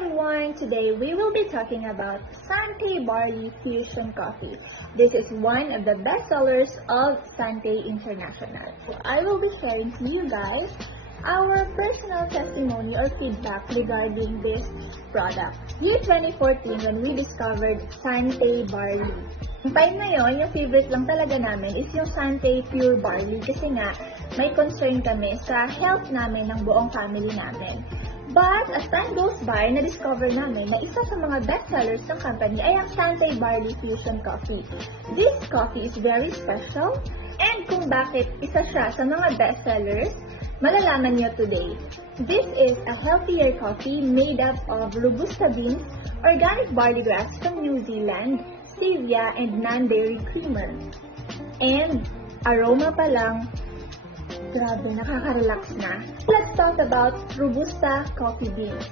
everyone! Today we will be talking about Sante Barley Fusion Coffee. This is one of the best sellers of Sante International. I will be sharing to you guys our personal testimony or feedback regarding this product. Year 2014 when we discovered Sante Barley. Yung time na yun, yung favorite lang talaga namin is yung Sante Pure Barley kasi nga may concern kami sa health namin ng buong family namin. But as time goes by, na-discover namin na isa sa mga bestsellers ng company ay ang Sante Barley Fusion Coffee. This coffee is very special and kung bakit isa siya sa mga bestsellers, malalaman niyo today. This is a healthier coffee made up of Robusta beans, organic barley grass from New Zealand, stevia, and non-dairy creamer. And aroma pa lang, grabe, nakaka-relax na. Let's talk about Robusta coffee beans.